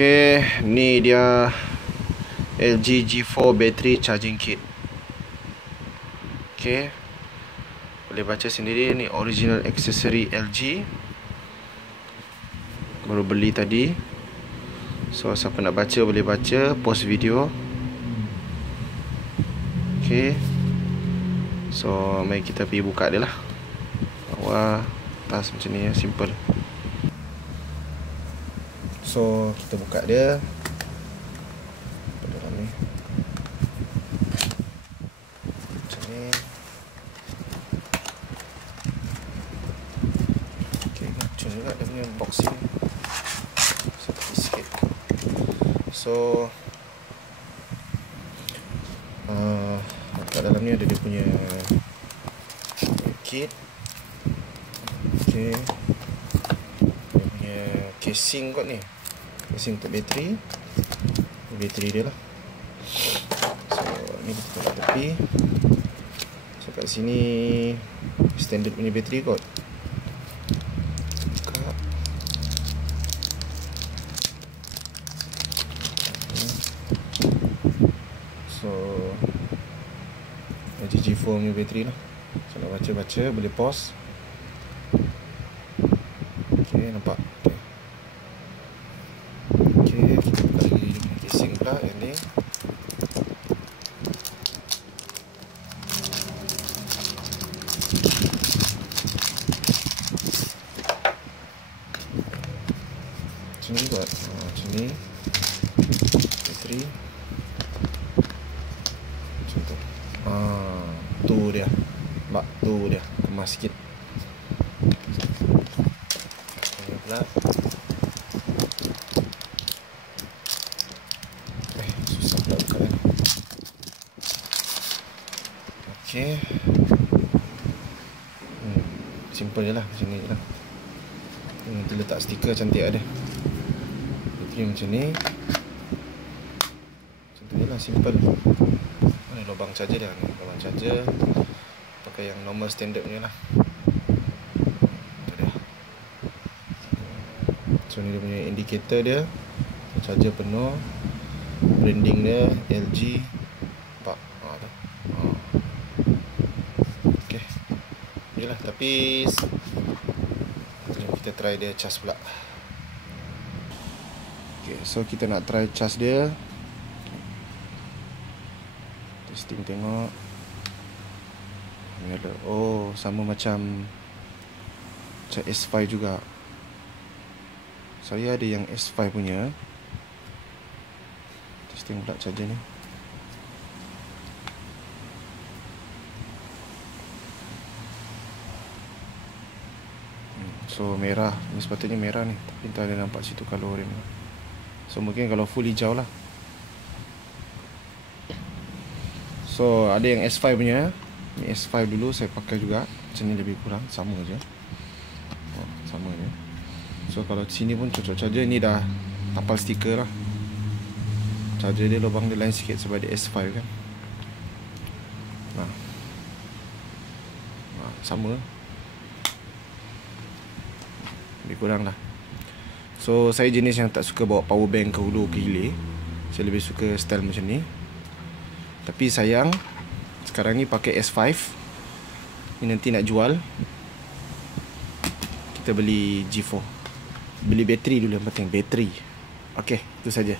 Okay, ni dia LG G4 battery charging kit. Okay, boleh baca sendiri, ni original accessory LG, baru beli tadi. So siapa nak baca boleh baca, pause video. Okay, so mari kita pergi buka dia lah. Bawah, atas macam ni ya, simple. So kita buka dia dalam ni macam ni. Okay, macam juga dia punya boxing seperti sikit. So kat dalam ni ada dia punya kit. Okay, dia punya casing kot ni, casing untuk bateri. Ini bateri dia lah. So ni kita taruh tepi. So kat sini standard punya bateri kot. Buka. So G4 punya bateri lah. So nak baca-baca boleh pause. Okay, nampak. Okay, kita buka lagi dia punya casing pula yang ni. Macam ni buat, macam ni bateri macam tu. Tu dia, nampak, tu dia kemas sikit. Ini pula susah pula buka kan. Okay, simple je lah, macam ni je lah. Nanti letak stiker cantik ada. Bateri macam ni, macam tu je lah, simple. Ni lubang charger dia, ni lubang charger. Pakai yang normal standard punya lah. Tu dia. So ni dia punya indicator dia, charger penuh, branding dia LG. Nampak? Tu. Okay, je lah. Tapi jom kita try dia charge pula. Okay, so kita nak try charge dia. Testing tengok. Oh, sama macam S5 juga. Saya ada yang S5 punya. Testing pula charger ni. So merah, ni sepatutnya merah ni, tapi entah ada nampak situ kalau oren. So mungkin kalau full hijau lah. So ada yang S5 punya. Ni S5 dulu saya pakai juga. Macam ni lebih kurang sama je. Sama je. So kalau sini pun cocok charger. Ni dah tapal stiker lah. Charger dia lubang dia lain sikit sebab dia S5 kan. Sama. Lebih kurang lah. So saya jenis yang tak suka bawa power bank ke hulu ke hilir. Saya lebih suka style macam ni. Tapi sayang sekarang ni pakai S5. Ni nanti nak jual, kita beli G4. Beli bateri dulu yang penting, bateri. Okey, itu saja.